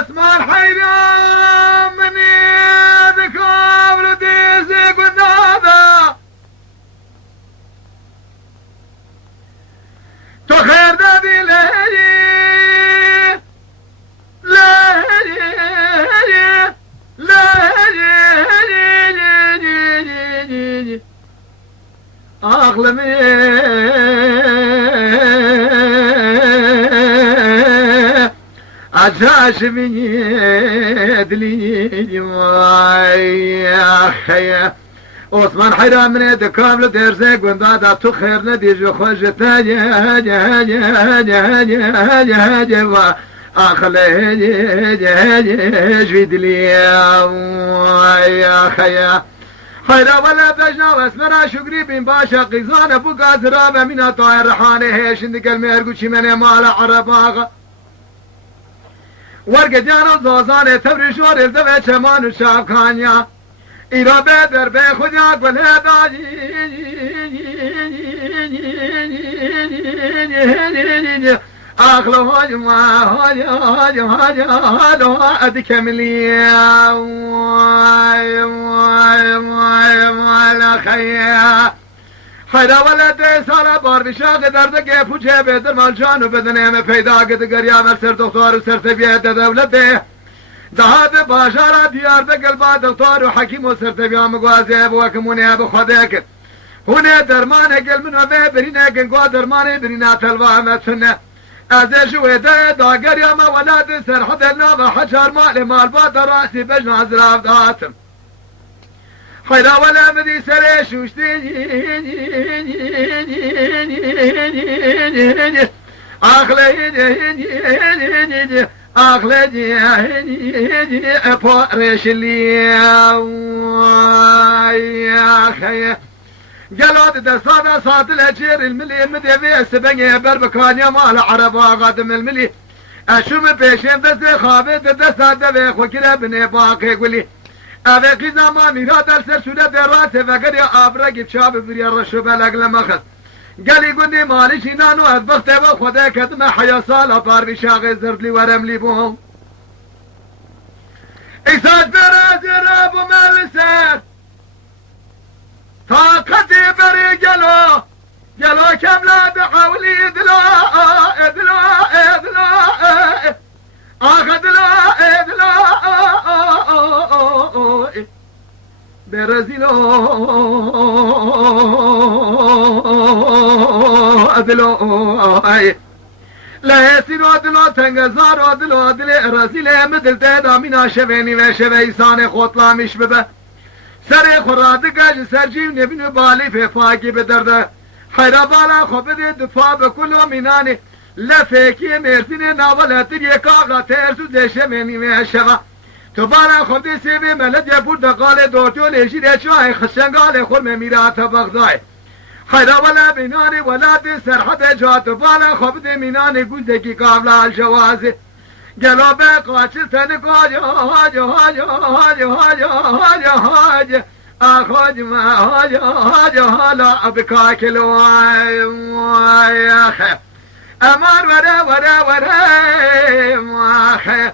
اسمان حيران مني ذكر رديسك والنادى تخير دادي لهي أغلمي عجاش مني دليني يا خيا عثمان حيران من يدك كامل درزك وندادا تو خير نديج وخوجتا يا أخلي جوي دلي يا خيا خيرا ولا بجنا واسمرا شكري بين باشا قيزان ابو قادرا من طاير رحانه هيش عندك الميرقو شي من مال عرباغ ورق جانا زوزان تبري شور الزبه شمان الشاب كانيا إذا بدر بخدياك والهداجي أخلو هاجم أدك مليا واي خيا خيرا ولد سالا بار بشاق دردك پوچه بدر مالجان و بدنه میں پیدا کد گریا مر سر دکتور سر تبیت دولته دهاد باشارا دیار دگل با دکتور و حکیم و سر تبیا مگوازه بو کمونه بخدک هونه درمان گل من و برینه گنگوا درمان برینه تلوه متنه از جوه ده داگر یا ما ولاد سرحد الناغ حجر مال باد راسي بجن عزراف داتم خيرا ولا مدي سريش وشتي أخلي أبورش لي يا خيا قالوا دسانا صاد الأجير الملي مدي سبني بربكان يا مال عربا قادم الملي أشوم بيشين دس خابد دسا دبي خوكرا بني باقي يقولي أبي قيزا ما ميراد السرسولة دراسة فقر يا أبرق بشاب بريا الرشوب الأقل مخص قال يقولي مالي شينانو أدبخت وخدا كدم حيا صالة بار بشاغي زرد لي ورملي بهم إساس براز رابو مالسر طاقتي بري قالوا كم لا بحولي ادلا اخذ لا برزيلو ادلو لا يسيرو ادلو تنگزارو ادلو رزيله مدل تيدا منا شبيني وشبه إسان خوطلا مش ببه سر خوراد گل سرجیو نبینو بالی فاکی بدرده حیرا بالا خوبه دفاع بکلو مینانی لفکی مرسین ناولتر یک آقا ترسو دشه منیمه شوا تو بالا خوبه سیوی ملد یپور دقال دورتو لیشی چاه خشنگال خور ممیرات بغدای حیرا ولا مینانی ولاد سرحد جات بالا خوبه مینانی گوزدکی قابل الجوازه گلو به قاچل تنک هاج آخوج ما هاج حالا بکاکلو وای آخه امان وره آخه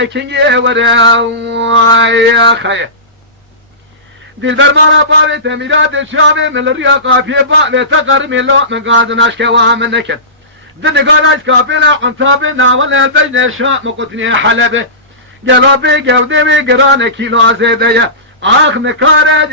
لیکن یه وره وای آخه دلبر مانا باوی تمیرات شابه ملریا قافیه باوی تقر ملا من قادناش که وامن نکن دنگاناش کافیلا انتابه ناول البجن شام مقتنی حلبه گلابه گوده و گران کیلو زیده آخ نکاره